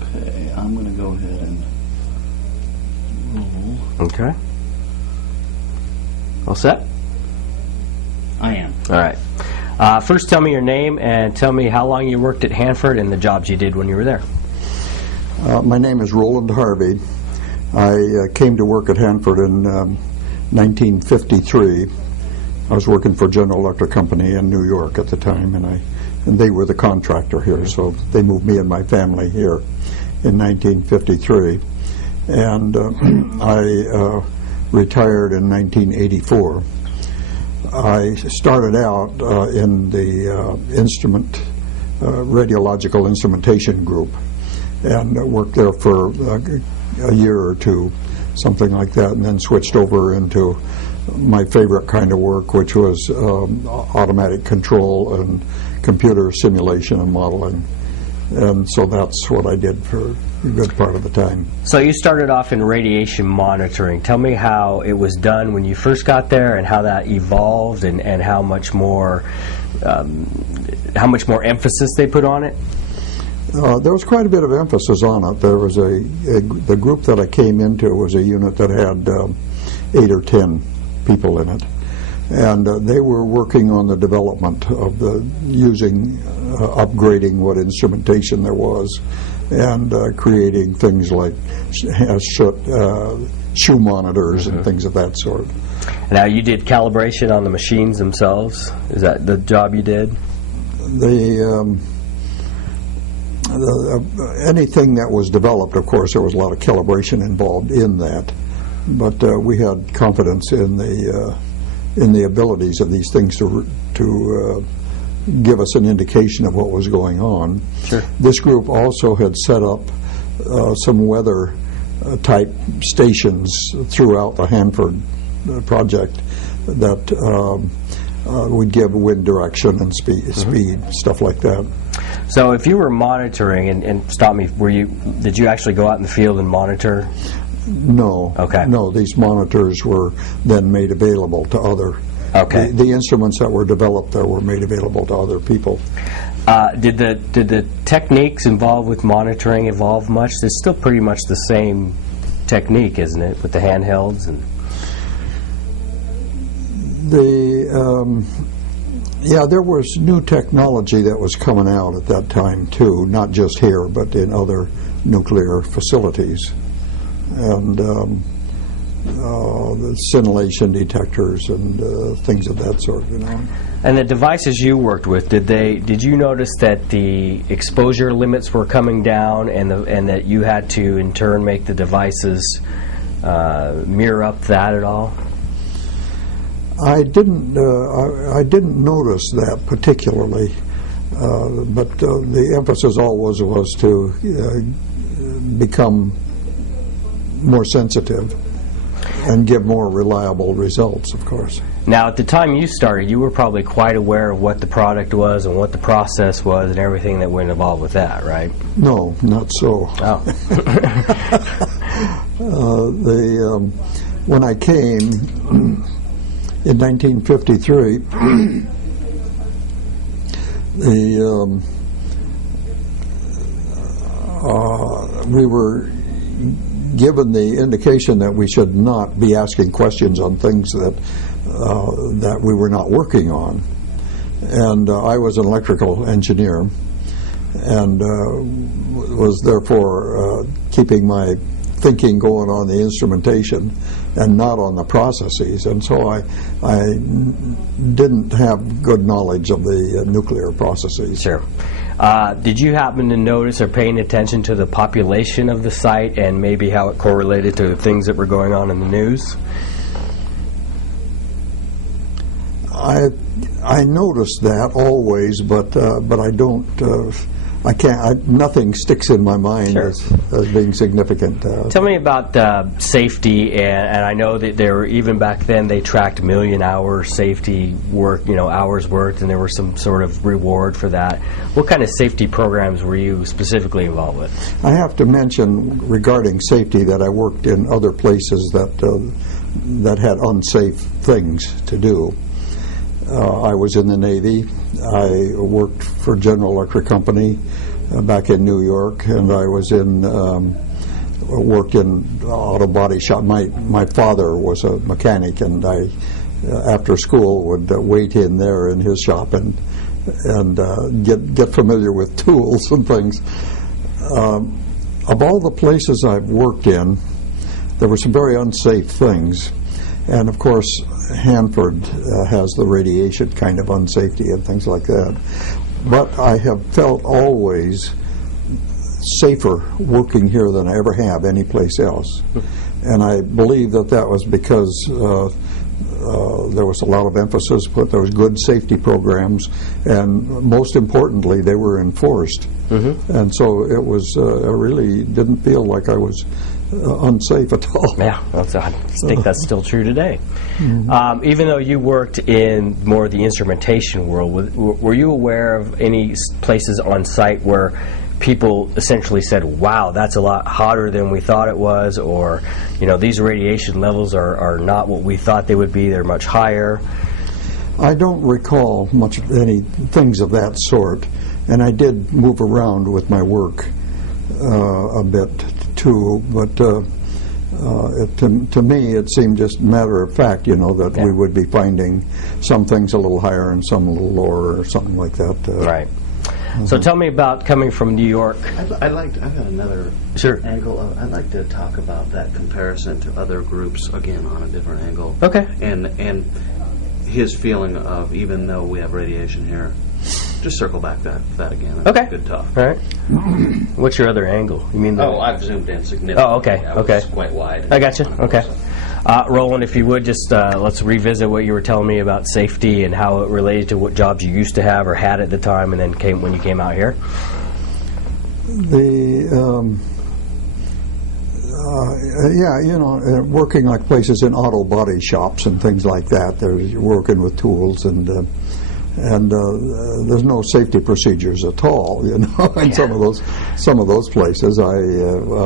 Okay, I'm going to go ahead and roll. Okay. All set? I am. All right. First, tell me your name and tell me how long you worked at Hanford and the jobs you did when you were there. My name is Roland Harvey. I came to work at Hanford in 1953. I was working for General Electric Company in New York at the time, and they were the contractor here, so they moved me and my family here in 1953. And I retired in 1984. I started out in the radiological instrumentation group, and worked there for a year or two, something like that, and then switched over into my favorite kind of work, which was automatic control and computer simulation and modeling. And so that's what I did for a good part of the time. So you started off in radiation monitoring. Tell me how it was done when you first got there and how that evolved, and how much more emphasis they put on it. There was quite a bit of emphasis on it. There was the group that I came into was a unit that had 8 or 10 people in it, and they were working on the development of upgrading what instrumentation there was, and creating things like shoe monitors and things of that sort. Now, you did calibration on the machines themselves. Is that the job you did? Anything that was developed, of course, there was a lot of calibration involved in that, but we had confidence in the abilities of these things to give us an indication of what was going on. Sure. This group also had set up some weather type stations throughout the Hanford project that would give wind direction and speed, stuff like that. So if you were monitoring, and stop me, did you actually go out in the field and monitor? No. Okay. No, these monitors were then made available to other. Okay. The instruments that were developed there were made available to other people. Did the techniques involved with monitoring evolve much? It's still pretty much the same technique, isn't it, with the handhelds and. Yeah, there was new technology that was coming out at that time too, not just here, but in other nuclear facilities, and the scintillation detectors and things of that sort, you know. And the devices you worked with, did you notice that the exposure limits were coming down, and that you had to in turn make the devices mirror up that at all? I didn't notice that particularly, but the emphasis always was to become more sensitive and give more reliable results, of course. Now, at the time you started, you were probably quite aware of what the product was and what the process was and everything that went involved with that, right? No, not so. Oh. When I came in 1953, we were given the indication that we should not be asking questions on things that we were not working on. And I was an electrical engineer, and was therefore keeping my thinking going on the instrumentation and not on the processes, and so I didn't have good knowledge of the nuclear processes. Sure. Did you happen to notice or paying attention to the population of the site and maybe how it correlated to things that were going on in the news? I noticed that always, but I don't. I can't. Nothing sticks in my mind as being significant. Tell me about safety, and I know that there were, even back then, they tracked million-hour safety work, hours worked, and there was some sort of reward for that. What kind of safety programs were you specifically involved with? I have to mention regarding safety that I worked in other places that had unsafe things to do. I was in the Navy. I worked for General Electric Company back in New York, and I was worked in auto body shop. My father was a mechanic, and I, after school, would wait in there in his shop and get familiar with tools and things. Of all the places I've worked in, there were some very unsafe things, and of course Hanford has the radiation kind of unsafety and things like that. But I have felt always safer working here than I ever have any place else. And I believe that was because there was a lot of emphasis put, there was good safety programs, and most importantly, they were enforced. And so it was, I really didn't feel like I was unsafe at all. Yeah, I think that's still true today. Even though you worked in more of the instrumentation world, were you aware of any places on site where people essentially said, wow, that's a lot hotter than we thought it was, or, you know, these radiation levels are not what we thought they would be, they're much higher? I don't recall any things of that sort, and I did move around with my work a bit too, but to me it seemed just matter of fact, you know, that we would be finding some things a little higher and some a little lower or something like that. Right. So tell me about coming from New York. I've got another angle. I'd like to talk about that comparison to other groups, again, on a different angle. Okay. And his feeling of, even though we have radiation here, just circle back that again. Okay. Good talk. All right. What's your other angle? You mean I've zoomed in significantly. Oh, okay. Okay. Quite wide. I got you. Okay. Roland, if you would just let's revisit what you were telling me about safety and how it related to what jobs you used to have or had at the time, and then when you came out here. Yeah, you know, working like places in auto body shops and things like that. You're working with tools, and there's no safety procedures at all, you know. In some of those places, I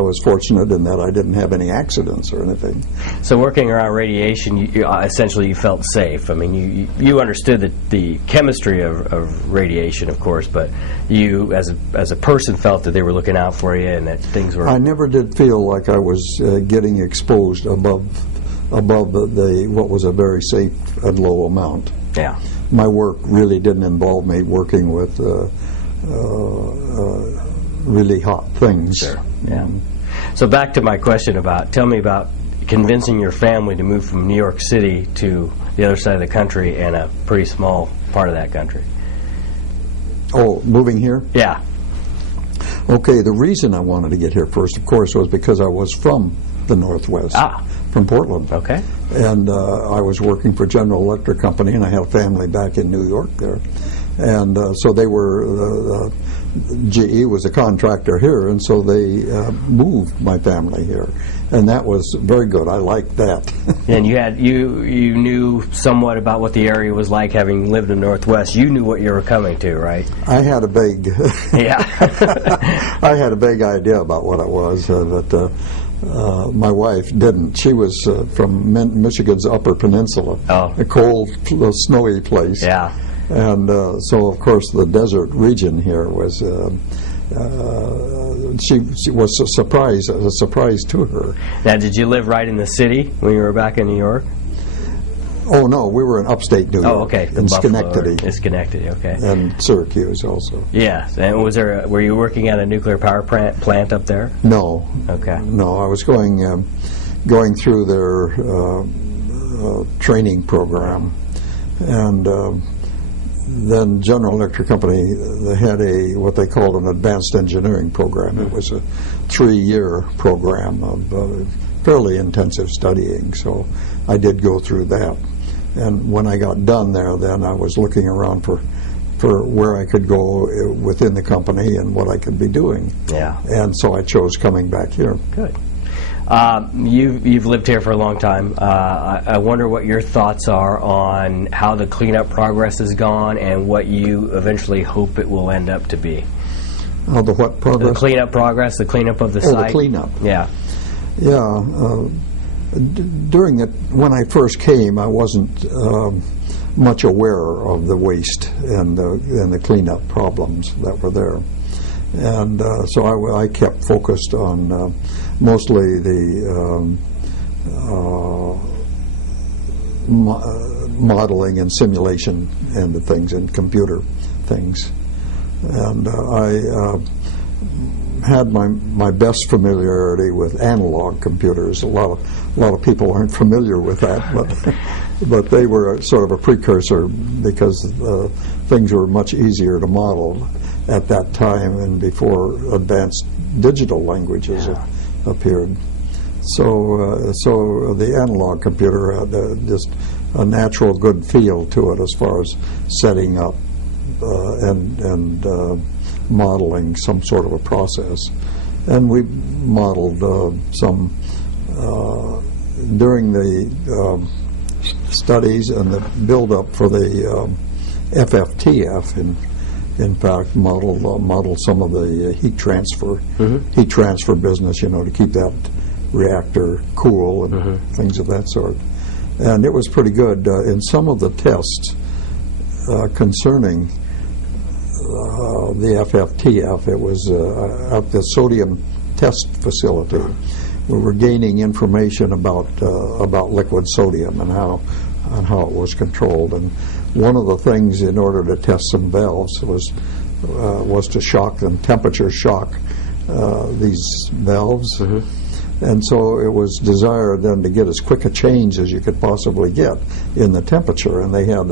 was fortunate in that I didn't have any accidents or anything. So working around radiation, essentially you felt safe. I mean, you understood the chemistry of radiation, of course, but you, as a person, felt that they were looking out for you and that things were. I never did feel like I was getting exposed above what was a very safe and low amount. Yeah. My work really didn't involve me working with really hot things. Sure. Yeah. So back to my question tell me about convincing your family to move from New York City to the other side of the country and a pretty small part of that country. Oh, moving here? Yeah. Okay, the reason I wanted to get here first, of course, was because I was from the Northwest. From Portland. Okay. And I was working for General Electric Company, and I had a family back in New York there. And so they were, GE was a contractor here, and so they moved my family here. And that was very good. I liked that. And you knew somewhat about what the area was like, having lived in the Northwest. You knew what you were coming to, right? I had a vague I had a vague idea about what it was, but my wife didn't. She was from Michigan's Upper Peninsula, a cold, snowy place. Yeah. And so, of course, the desert region here was. She was a surprise to her. Now, did you live right in the city when you were back in New York? Oh no, we were in upstate New York. Oh, okay. In Schenectady. In Schenectady, okay. And Syracuse also. Yeah. And were you working at a nuclear power plant up there? No. Okay. No, I was going through their training program, and then General Electric Company, they had what they called an advanced engineering program. It was a 3-year program of fairly intensive studying, so I did go through that. And when I got done there, then I was looking around for where I could go within the company and what I could be doing. Yeah. And so I chose coming back here. Good. You've lived here for a long time. I wonder what your thoughts are on how the cleanup progress has gone and what you eventually hope it will end up to be. Oh, the what progress? The cleanup progress, the cleanup of the site. The cleanup. Yeah. Yeah. When I first came, I wasn't much aware of the waste and the cleanup problems that were there. And so I kept focused on mostly the modeling and simulation and the things and computer things. And I had my best familiarity with analog computers. A lot of people aren't familiar with that, but they were sort of a precursor because things were much easier to model at that time and before advanced digital languages appeared. So the analog computer had just a natural good feel to it as far as setting up and modeling some sort of a process. And we modeled some during the studies and the build-up for the FFTF. In fact, modeled some of the heat transfer business, to keep that reactor cool and things of that sort. And it was pretty good. In some of the tests concerning the FFTF, it was at the sodium test facility. We were gaining information about liquid sodium and how it was controlled. And one of the things in order to test some valves was to shock them, temperature shock these valves. And so it was desired then to get as quick a change as you could possibly get in the temperature. And they had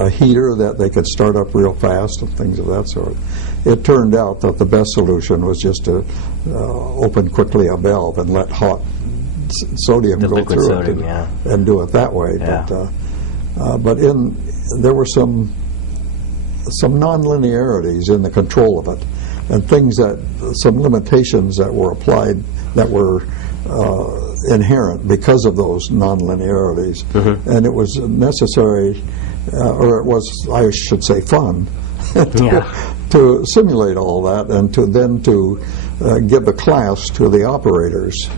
a heater that they could start up real fast and things of that sort. It turned out that the best solution was just to open quickly a valve and let hot sodium go through sodium, it and do it that way. Yeah. But there were some nonlinearities in the control of it, and some limitations that were applied that were inherent because of those nonlinearities. And it was necessary, or it was, I should say, fun, to simulate all that and to give a class to the operators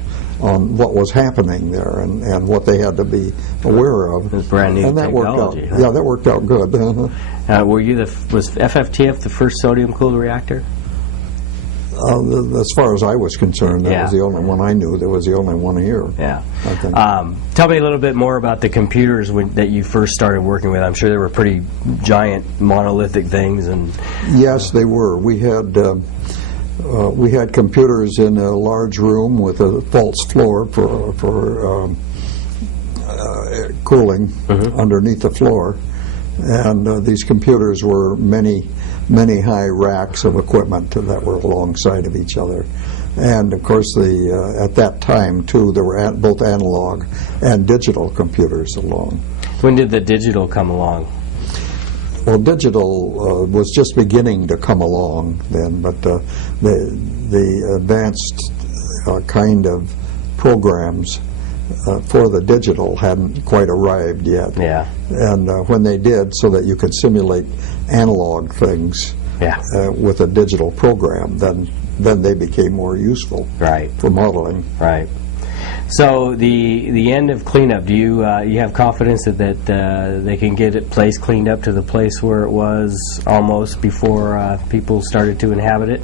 on what was happening there and what they had to be aware of. It was brand new technology. Yeah, that worked out good. Was FFTF the first sodium-cooled reactor? As far as I was concerned, that was the only one I knew. There was the only one here. Yeah. I think. Tell me a little bit more about the computers that you first started working with. I'm sure they were pretty giant, monolithic things. And yes, they were. We had computers in a large room with a false floor for cooling underneath the floor, and these computers were many high racks of equipment that were alongside of each other. And of course, at that time too, there were both analog and digital computers along. When did the digital come along? Well, digital was just beginning to come along then, but the advanced kind of programs for the digital hadn't quite arrived yet. Yeah. And when they did, so that you could simulate analog things with a digital program, then they became more useful for modeling. Right. So the end of cleanup, do you have confidence that they can get it place cleaned up to the place where it was almost before people started to inhabit it?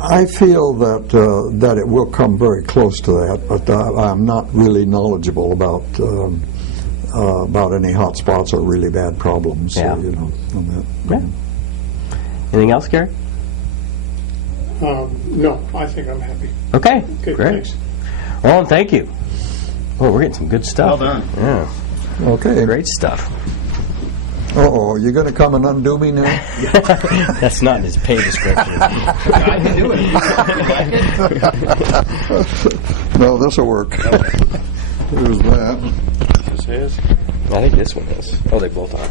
I feel that it will come very close to that, but I'm not really knowledgeable about any hot spots or really bad problems. On that. Yeah. Anything else, Gary? No, I think I'm happy. Okay, great. Thanks. Roland, thank you. Oh, we're getting some good stuff. Well done. Yeah. Okay. Great stuff. Uh-oh, you're going to come and undo me now? That's not in his pay description. I can do it. No, this will work. Here's that. I think this one is. Oh, they both are.